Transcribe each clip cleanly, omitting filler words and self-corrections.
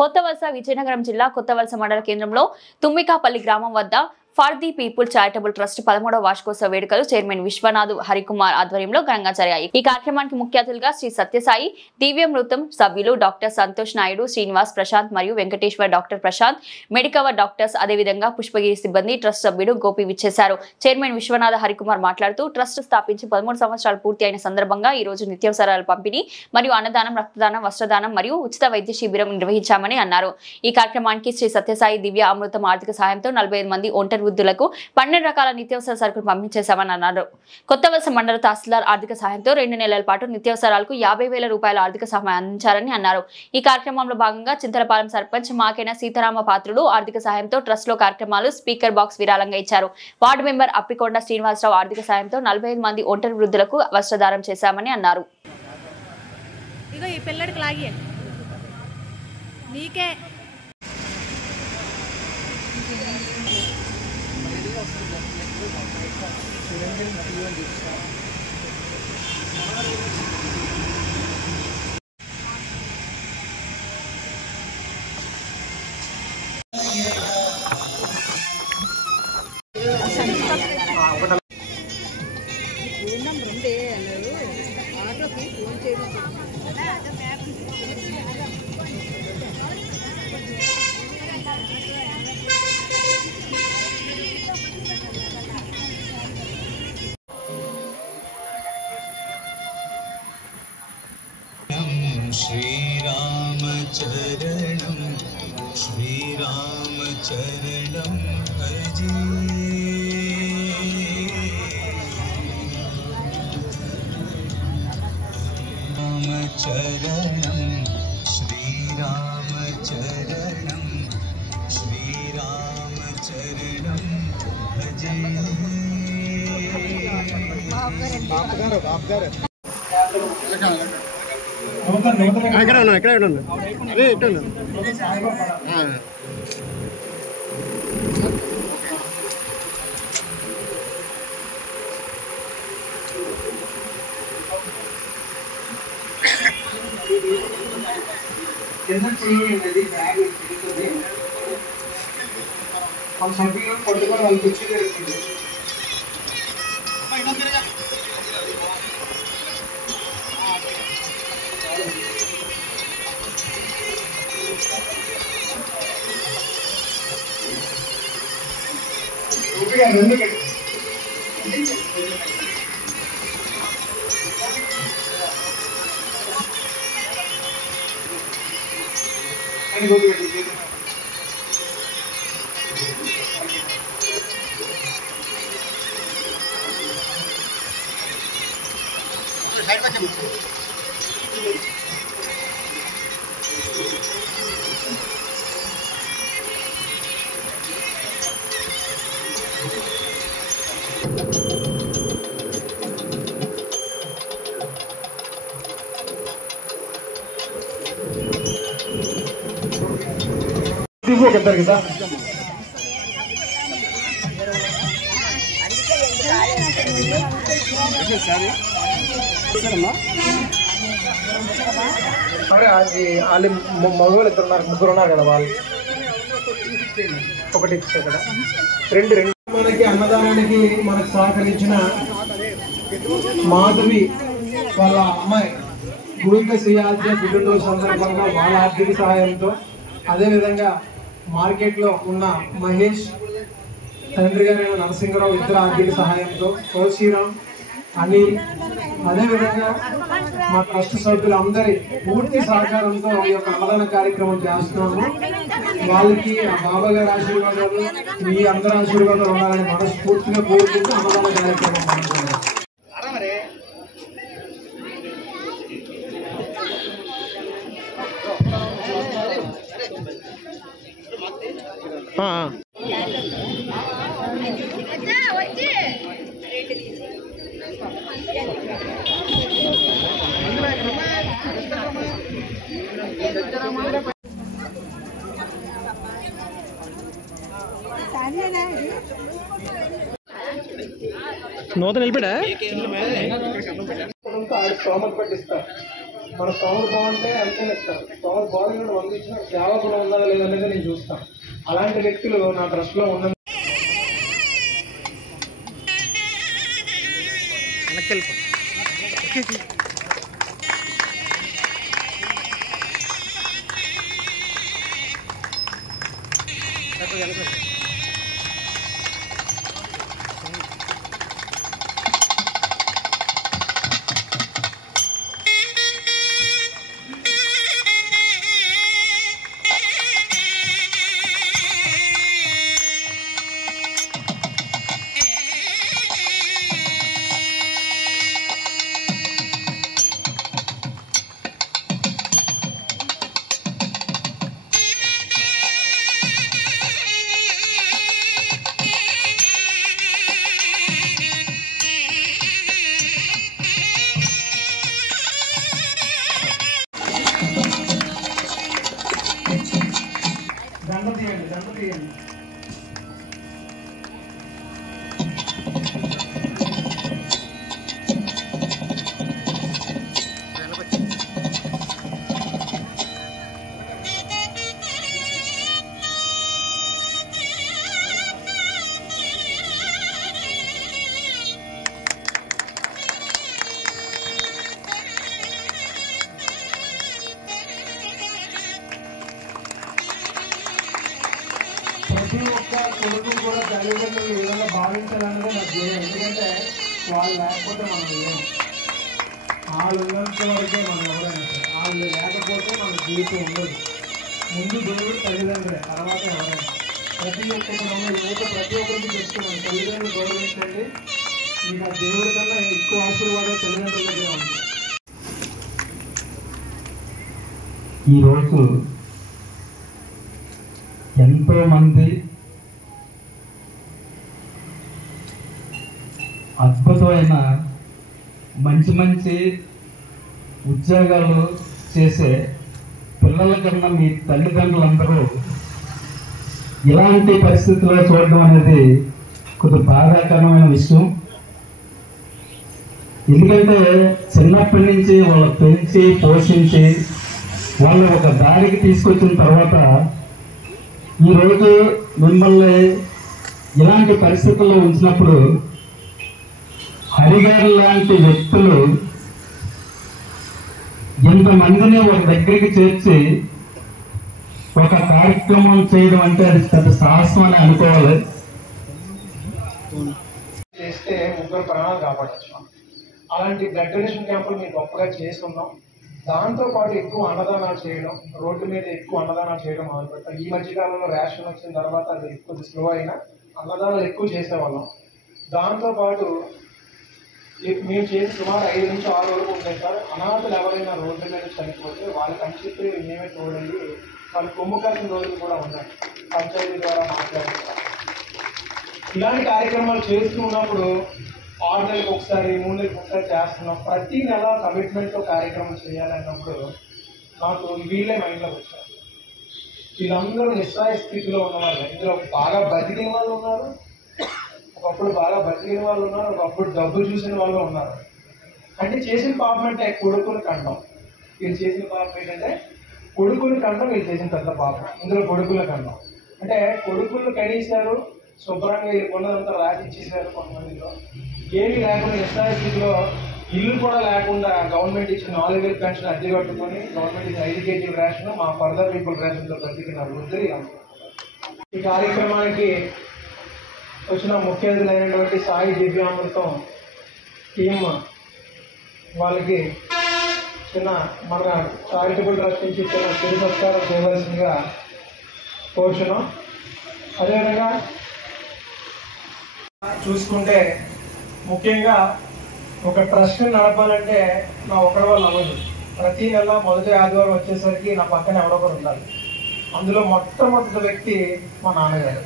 కొత్తవలస విజయనగరం జిల్లా కొత్తవలస మండల కేంద్రంలో తుమ్మికాపల్లి గ్రామం వద్ద for the people charitable trust 13వ వార్షికోత్సవ వేడుకలు చైర్మన్ విశ్వనాథ్ హరికుమార్ ఆధ్వర్యంలో ఘనంగా జరిగాయి. ఈ కార్యక్రమానికి ముఖ్య అతిథులుగా శ్రీ సత్యసాయి దివ్యమృతం సభ్యులు డాక్టర్ సంతోష్ నాయుడు, శ్రీనివాస్, ప్రశాంత్ మరియు Venkateshwar, doctor Prashant, Medicover doctors, అదేవిధంగా పుష్పగిరి సిబ్బంది, ట్రస్ట్ సభ్యుడు గోపి విచ్చేశారు. చైర్మన్ విశ్వనాథ్ హరికుమార్ మాట్లాడుతూ ట్రస్ట్ స్థాపించి 13 సంవత్సరాలు పూర్తి అయిన సందర్భంగా ఈ రోజు నిత్యావసరాల పంపిణీ మరియు అన్నదానం, రక్తదానం, వస్త్రదానం మరియు ఉచిత వైద్య శిబిరం నిర్వహించామని అన్నారు. ఈ కార్యక్రమానికి శ్రీ సత్యసాయి దివ్య అమృతం ఆర్థిక సహాయంతో 45 మంది ఒంటరి వృద్ధులకు 12 రకాల నిత్యావసర సరుకులు పంపించేశామని అన్నారు. కొత్తవలస మండల తహసీల్దార్ ఆర్థిక సహాయంతో 2 నెలల పాటు నిత్యావసరాలకు 50,000 రూపాయల ఆర్థిక సహాయం అందించారని అన్నారు. ఈ కార్యక్రమంలో భాగంగా చింతలపాలెం సర్పంచ్ మాకేన సీతారామ పాత్రుడు ఆర్థిక సహాయంతో ట్రస్ట్ లో కార్యక్రమాలు స్పీకర్ బాక్స్ విరాళంగా ఇచ్చారు. వార్డు మెంబర్ అప్పికొండ శ్రీనివాసరావు ఆర్థిక సహాయంతో 45 మంది ఒంటరి వృద్ధులకు వస్త్రదానం చేశామని అన్నారు. श्रीराम चरणं भजे राम चरणं श्रीराम चरणं भजे हम सभी लोग पढ़ने वाले कुछ ही रहते हैं అరే వాళ్ళు మగవాళ్ళు ముగ్గురు ఉన్నారు కదా, వాళ్ళు ఒకటి ఇచ్చే కదా రెండు మనకి అన్నదానానికి మనకు సహకరించిన మాధవి వాళ్ళ అమ్మాయి గుడింక శ్రీయాద్య పుట్టినరోజు సందర్భంగా వాళ్ళ ఆర్థిక సహాయంతో, అదేవిధంగా మార్కెట్లో ఉన్న మహేష్ తండ్రి గారైన నరసింహరావు ఇద్దరు ఆర్థిక సహాయంతో, కోశీరామ్, అనిల్, అదేవిధంగా మా ట్రస్ట్ సభ్యులందరి పూర్తి సహకారంతో ఈ యొక్క అన్నదాన కార్యక్రమం చేస్తున్నాము. వాళ్ళకి ఆ బాబా గారి ఆశీర్వాదాలు, మీ అందరి ఆశీర్వాదాలు ఉండాలని మనస్ఫూర్తిగా కోరుకుంటూ అన్నదాన కార్యక్రమం జరుగుతుంది. నూతన వెళ్ళిపోయా స్తోమత పట్టిస్తారు. మన స్తోమత బాగుంటే అంతే ఇస్తాను. స్తోమత బాగుంటే 100 ఇచ్చిన సేవ కూడా ఉందా లేదనేది నేను చూస్తాను. అలాంటి వ్యక్తులు నా ట్రస్ట్లో ఉన్న దండ తీయండి. ప్రతి ఒక్క కొడుకు కూడా తల్లిదండ్రులు ఈ విధంగా భావించాలన్నదే నా ధ్యేయం. ఎందుకంటే వాళ్ళు లేకపోతే మనం లేము. వాళ్ళు ఉన్నంత వరకే మనం ఎవరైనా సరే. వాళ్ళు లేకపోతే మన జీవితం ఉండదు. ముందు దేవుడు తల్లిదండ్రులే, తర్వాత ఎవరైనా. ప్రతి ఒక్క ప్రతి ఒక్కరికి చెప్తున్నాను, తల్లిదండ్రులు గౌరవించండి. మీకు ఆ దేవుడి కన్నా ఎక్కువ ఆశీర్వాదం తల్లిదండ్రుల దగ్గర ఉంది. ఈరోజు ఎంతోమంది అద్భుతమైన మంచి మంచి ఉద్యోగాలు చేసే పిల్లల కన్నా మీ తల్లిదండ్రులందరూ ఇలాంటి పరిస్థితుల్లో చూడడం అనేది కొద్ది బాధాకరమైన విషయం. ఎందుకంటే చిన్నప్పటి నుంచి వాళ్ళు పెంచి పోషించి వాళ్ళు ఒక దారికి తీసుకొచ్చిన తర్వాత ఈరోజు మిమ్మల్ని ఇలాంటి పరిస్థితుల్లో ఉంచినప్పుడు హరిగారు లాంటి వ్యక్తులు ఎంతమందిని ఒక దగ్గరికి చేర్చి ఒక కార్యక్రమం చేయడం అంటే అది పెద్ద సాహసం అని అనుకోవాలి. చేస్తే 3 ప్రాణాలు కాపాడచ్చు. అలాంటి బ్లడ్ డొనేషన్ క్యాంపులు మేము గొప్పగా చేస్తున్నాం. దాంతోపాటు ఎక్కువ అన్నదానాలు చేయడం, రోడ్డు మీద ఎక్కువ అన్నదానాలు చేయడం మొదలుపెట్టాం. ఈ మధ్యకాలంలో రేషన్ వచ్చిన తర్వాత అది కొద్ది స్లో అయినా అన్నదానాలు ఎక్కువ చేసేవాళ్ళం. దాంతోపాటు మేము చేసి సుమారు 5 నుంచి 6 వరకు ఉంటాయి సార్. అనాథలు ఎవరైనా రోడ్డు మీద చనిపోతే వాళ్ళకి అని చెప్పి మేమే చూడండి, వాళ్ళు కొమ్ము కాసిన రోజులు కూడా ఉన్నాయి. పంచాయతీ ద్వారా మాట్లాడుతాం. ఇలాంటి కార్యక్రమాలు చేస్తూ ఉన్నప్పుడు 6 నెలలకు ఒకసారి 3 నెలలకు ఒకసారి చేస్తున్నాం. ప్రతి నెల కమిట్మెంట్తో కార్యక్రమం చేయాలన్నప్పుడు నాకు వీళ్ళే మైండ్లోకి వచ్చారు. వీళ్ళందరూ నిస్సాయ స్థితిలో ఉన్నవాళ్ళు. ఇందులో బాగా బతికిన వాళ్ళు ఉన్నారు, ఒకప్పుడు బాగా బతికిన వాళ్ళు ఉన్నారు, ఒకప్పుడు డబ్బు చూసిన వాళ్ళు ఉన్నారు. అంటే చేసిన పాపం అంటే కొడుకులు కండం. వీళ్ళు చేసిన పాపం ఏంటంటే కొడుకులు కండం. వీళ్ళు చేసిన పెద్ద పాపం ఇందులో కొడుకుల కండం. అంటే కొడుకులు కనీసారు, శుభ్రంగా వీళ్ళు కొన్నదంతా రాసి ఇచ్చేసారు. కొంతమందిలో ఏమీ లేకుండా నిస్సాయ స్థితిలో ఇల్లు కూడా లేకుండా గవర్నమెంట్ ఇచ్చిన 4,000 పెన్షన్ అద్దె కట్టుకొని గవర్నమెంట్ ఇచ్చిన 5 కేజీల రేషన్ మా ఫర్దర్ పీపుల్ రేషన్తో బతికిన వృద్ధులు. ఈ కార్యక్రమానికి వచ్చిన ముఖ్య అతిథులైనటువంటి సాయి దివ్యామృతం టీమ్ వాళ్ళకి చిన్న మన చారిటబుల్ ట్రస్ట్ నుంచి చిన్న చిరు సత్కారం చేయవలసిందిగా కోరుచున్నాం. అదేవిధంగా చూసుకుంటే ముఖ్యంగా ఒక ట్రస్ట్ నడపాలంటే నా ఒకరి వల్ల అవ్వదు. ప్రతి నెల మొదటి ఆదివారం వచ్చేసరికి నా పక్కన ఎవరొకరు ఉండాలి. అందులో మొట్టమొదటి వ్యక్తి మా నాన్నగారు.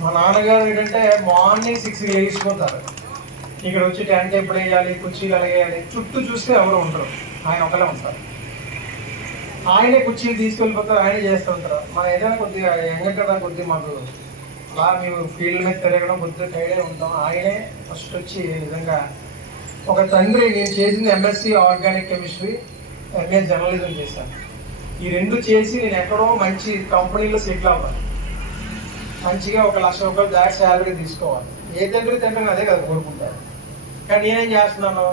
మా నాన్నగారు ఏంటంటే మార్నింగ్ 6కి లేచిపోతారు. ఇక్కడ వచ్చి టెంట్ ఎప్పుడు వేయాలి, కుర్చీలు అలగేయాలి, చుట్టూ చూస్తే ఎవరు ఉంటారు, ఆయన ఒకరే ఉంటారు. ఆయనే కుర్చీలు తీసుకెళ్ళిపోతారు, ఆయనే చేస్తూ ఉంటారు. మనం ఏదైనా కొద్దిగా ఎంగ కదా, కొద్దిగా మాకు అలా మేము ఫీల్డ్ మీద తిరగడం కొద్దిగా టైడే ఉంటాం. ఆయనే ఫస్ట్ వచ్చి ఈ విధంగా ఒక తండ్రి, నేను చేసింది MSc organic chemistry, MA journalism చేశాను. ఈ రెండు చేసి నేను ఎక్కడో మంచి కంపెనీలో సెటిల్ అవ్వాలి, మంచిగా 1,00,000 రూపాయలు బ్యాక్ శాలరీ తీసుకోవాలి. ఏ తండ్రి అదే కదా కోరుకుంటారు. కానీ నేనేం చేస్తున్నాను,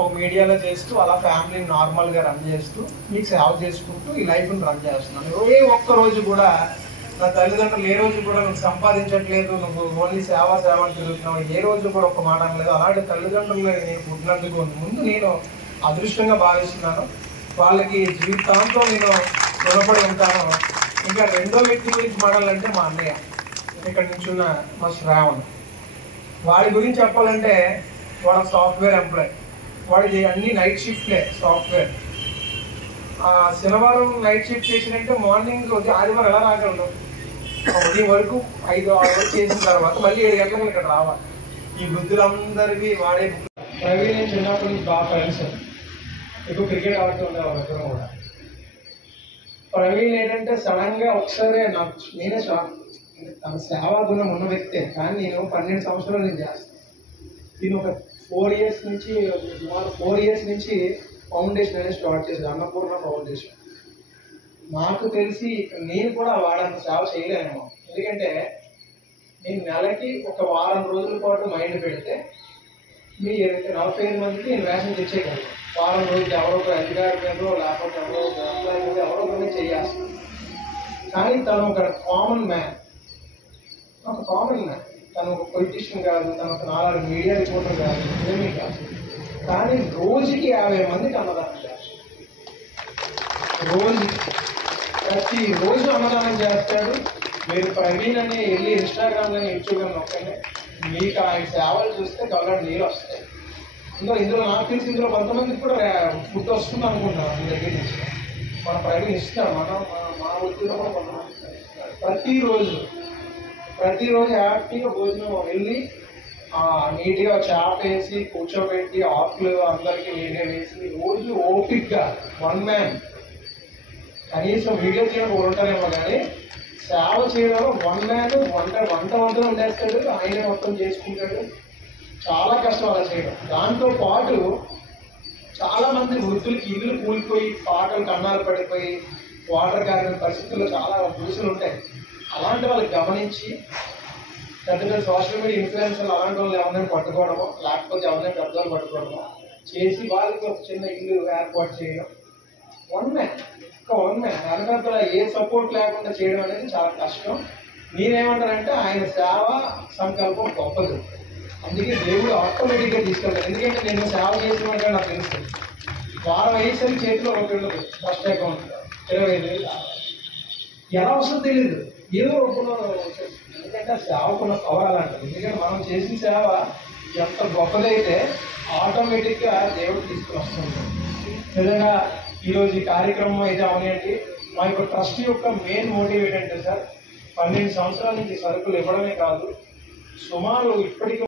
ఒక మీడియాలో చేస్తూ అలా ఫ్యామిలీని నార్మల్గా రన్ చేస్తూ మీకు సేవ చేసుకుంటూ ఈ లైఫ్ని రన్ చేస్తున్నాను. ఏ ఒక్క రోజు కూడా నా తల్లిదండ్రులు ఏ రోజు కూడా నువ్వు సంపాదించట్లేదు, నువ్వు ఓన్లీ సేవ అని తిరుగుతున్నావు, ఏ రోజు కూడా ఒక్క మాట అనలేదు. అలాంటి తల్లిదండ్రులు నేను పుట్టినందుకు ముందు నేను అదృష్టంగా భావిస్తున్నాను. వాళ్ళకి జీవితాంతం నేను రుణపడి ఉంటాను. ఇంకా రెండో వ్యక్తి గురించి మాట్లాడాలంటే మా అన్నయ్య, ఇక్కడ నుంచి ఉన్న మా శ్రావణ్. వాడి గురించి చెప్పాలంటే వాడు సాఫ్ట్వేర్ ఎంప్లాయ్. వాడిది అన్ని నైట్ షిఫ్ట్లే సాఫ్ట్వేర్. శనివారం నైట్ షిఫ్ట్ చేసినంటే మార్నింగ్ ఆదివారం ఎలా రాగలడు? ఉదయం వరకు 5-6 వరకు చేసిన తర్వాత మళ్ళీ 7 గంటలకు ఇక్కడ రావాలి. ఈ వృద్ధులందరికీ వాడే ప్రవీణ్ నేను చిన్నప్పటి నుంచి బాగా ఫ్రెండ్స్, ఎక్కువ క్రికెట్ ఆడుతూ ఉండేవాళ్ళు ఇద్దరం కూడా. ప్రవీణ్ ఏంటంటే సడన్గా ఒకసారి నేనే షాక్. తన సేవా గుణం ఉన్న వ్యక్తే, కానీ నేను 12 సంవత్సరాలు నేను చేస్తాను. నేను ఒక 4 ఇయర్స్ నుంచి సుమారు 4 ఇయర్స్ నుంచి ఫౌండేషన్ అనేది స్టార్ట్ చేశాను, అన్నపూర్ణ ఫౌండేషన్. నాకు తెలిసి నేను కూడా వాడంత సేవ చేయలేను. ఎందుకంటే నేను నెలకి ఒక వారం రోజుల పాటు మైండ్ పెడితే మీ 45 మందికి నేను వేషం తెచ్చేయగలను. వారం రోజులు ఎవరో ఒక అధికారి మీద లేకపోతే ఎవరో ఒక ఎంప్లాయీ మీద ఎవరో ఒకరిని చేయాల్సింది. కానీ తను ఒక కామన్ మ్యాన్, తను ఒక పొలిటీషియన్ కాదు, తను ఒక 4 మీడియా రిపోర్టర్ కాదు, ఏమీ కాదు. కానీ రోజుకి 50 మందికి అన్నదానం చేస్తాడు. ప్రతిరోజు అన్నదానం చేస్తాడు. మీరు ప్రవీణ్ అని వెళ్ళి ఇన్స్టాగ్రామ్ కానీ యూట్యూబ్ కానీ నొక్కండి, మీకు ఆయన సేవలు చూస్తే కళ్ళని నీళ్ళు వస్తాయి. ఇందులో నాకు తెలిసి ఇందులో కొంతమందికి కూడా ఫుడ్ వస్తుంది అనుకుంటున్నాను మీ దగ్గర నుంచి. మన ప్రవీణ్ ఇస్తాడు, మా వృత్తిలో కూడా కొంతమంది ప్రతిరోజు హ్యాపీగా భోజనం వెళ్ళి నీట్గా చాప వేసి కూర్చోబెట్టి ఆకులు అందరికీ నీట్గా వేసి రోజు ఓపిక్గా 1 మ్యాన్, కనీసం వీడియో చేయడం ఉంటారేమో కానీ సేవ చేయడంలో 1 మ్యాన్ వంట వండేస్తాడు, ఆయనే మొత్తం చేసుకుంటాడు. చాలా కష్టం అలా చేయడం. దాంతో పాటు చాలామంది వృద్ధులకి ఇల్లు కూలిపోయి పాటలు కన్నాలు పడిపోయి వాటర్ కారిన పరిస్థితుల్లో చాలా గుడిసెలు ఉంటాయి. అలాంటి వాళ్ళకి గమనించి పెద్ద సోషల్ మీడియా ఇన్ఫ్లుయెన్సర్లు అలాంటి వాళ్ళు ఎవరైనా పట్టుకోవడమో లేకపోతే ఎవరైనా పెద్దవాళ్ళు పట్టుకోవడమో చేసి వాళ్ళకి ఒక చిన్న ఇల్లు ఏర్పాటు చేయడం. 1 మ్యాన్ వెనకాల ఏ సపోర్ట్ లేకుండా చేయడం అనేది చాలా కష్టం. నేనేమంటానంటే ఆయన సేవ సంకల్పం గొప్పది, అందుకే దేవుడు ఆటోమేటిక్గా తీసుకెళ్తాడు. ఎందుకంటే నేను సేవ చేసిన వాడిగా నాకు తెలుస్తుంది. వారం అయ్యేసరికి చేతిలో ఒకళ్ళు ఫస్ట్ అకౌంట్ 25,000 ఎలా వస్తుందో తెలియదు, ఏదో రూపంలో వచ్చేది. ఎందుకంటే సేవకున్న పవర్ అలాంటిది. ఎందుకంటే మనం చేసిన సేవ ఎంత గొప్పదైతే ఆటోమేటిక్గా దేవుడు తీసుకుని వస్తుంది. నిజంగా ఈరోజు ఈ కార్యక్రమం అయితే అవనండి. మా యొక్క ట్రస్ట్ యొక్క మెయిన్ మోటివ్ ఏంటంటే సార్, 12 సంవత్సరాల నుంచి సరుకులు ఇవ్వడమే కాదు, సుమారు ఇప్పటికీ